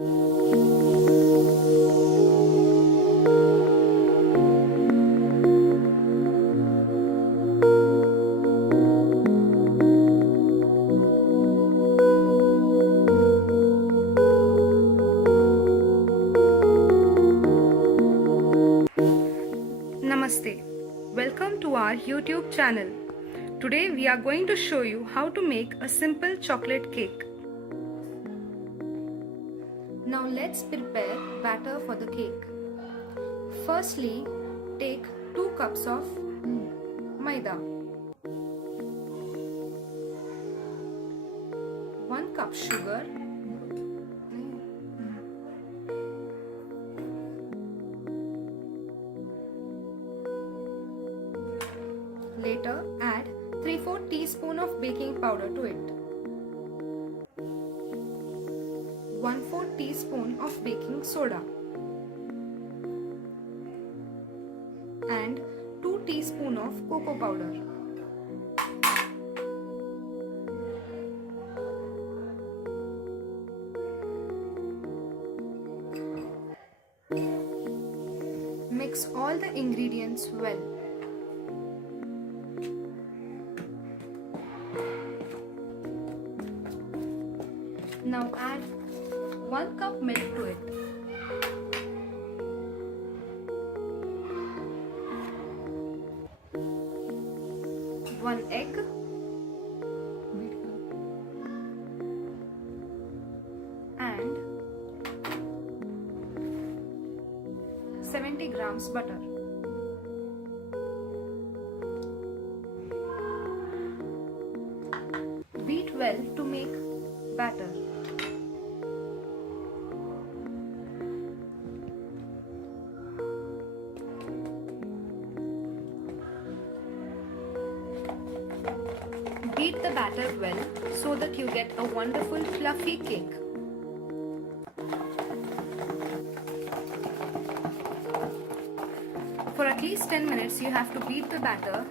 Namaste. Welcome to our YouTube channel. Today we are going to show you how to make a simple chocolate cake. Now let's prepare batter for the cake. Firstly, take 2 cups of maida, 1 cup sugar, later add 3/4 teaspoon of baking powder to it, 1/4 teaspoon of baking soda and 2 teaspoon of cocoa powder. Mix all the ingredients well. Now add 1 cup milk to it. One egg, and 70 grams butter. Beat well to make batter. Beat the batter well so that you get a wonderful fluffy cake. For at least 10 minutes you have to beat the batter.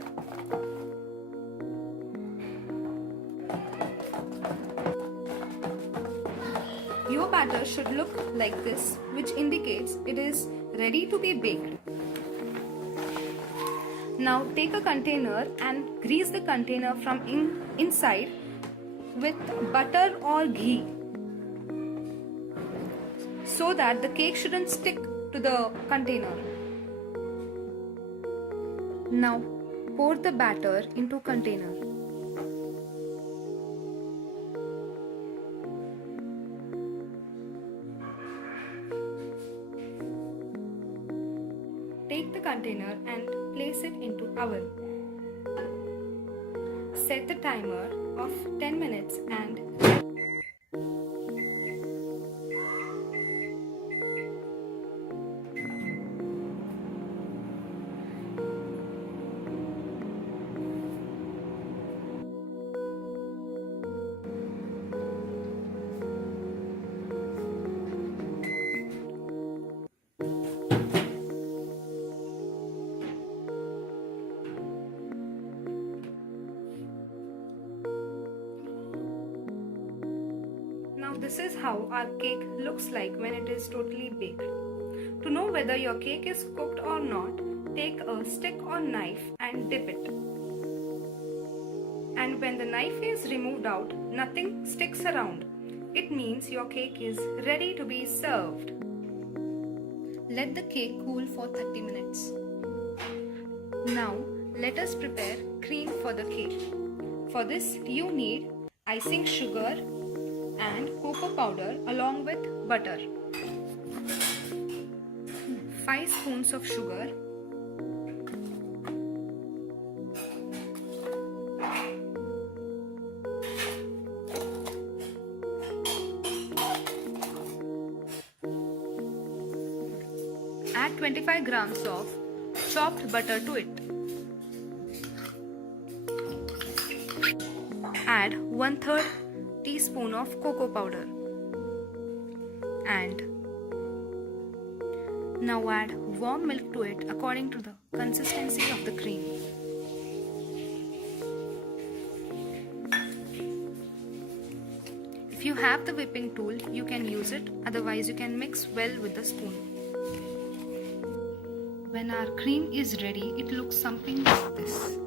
Your batter should look like this, which indicates it is ready to be baked. Now take a container and grease the container from inside with butter or ghee so that the cake shouldn't stick to the container. Now pour the batter into container. Take the container and place it into oven. Set the timer of 10 minutes and now this is how our cake looks like when it is totally baked. To know whether your cake is cooked or not, take a stick or knife and dip it. And when the knife is removed out, nothing sticks around. It means your cake is ready to be served. Let the cake cool for 30 minutes. Now let us prepare cream for the cake. For this you need icing sugar and cocoa powder along with butter. 5 spoons of sugar, add 25 grams of chopped butter to it. Add 1/3 teaspoon of cocoa powder and now add warm milk to it according to the consistency of the cream. If you have the whipping tool, you can use it, otherwise you can mix well with the spoon. When our cream is ready, it looks something like this.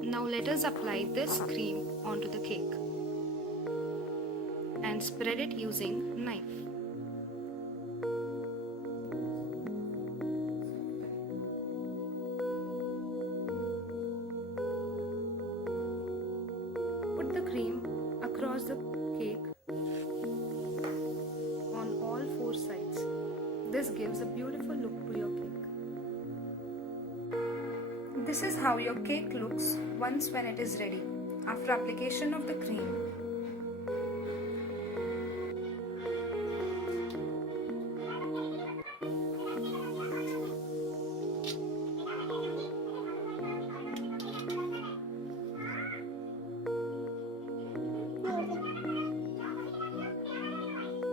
Now let us apply this cream onto the cake and spread it using knife. Put the cream across the cake on all four sides. This gives a beautiful look to your cake. This is how your cake looks once when it is ready. After application of the cream,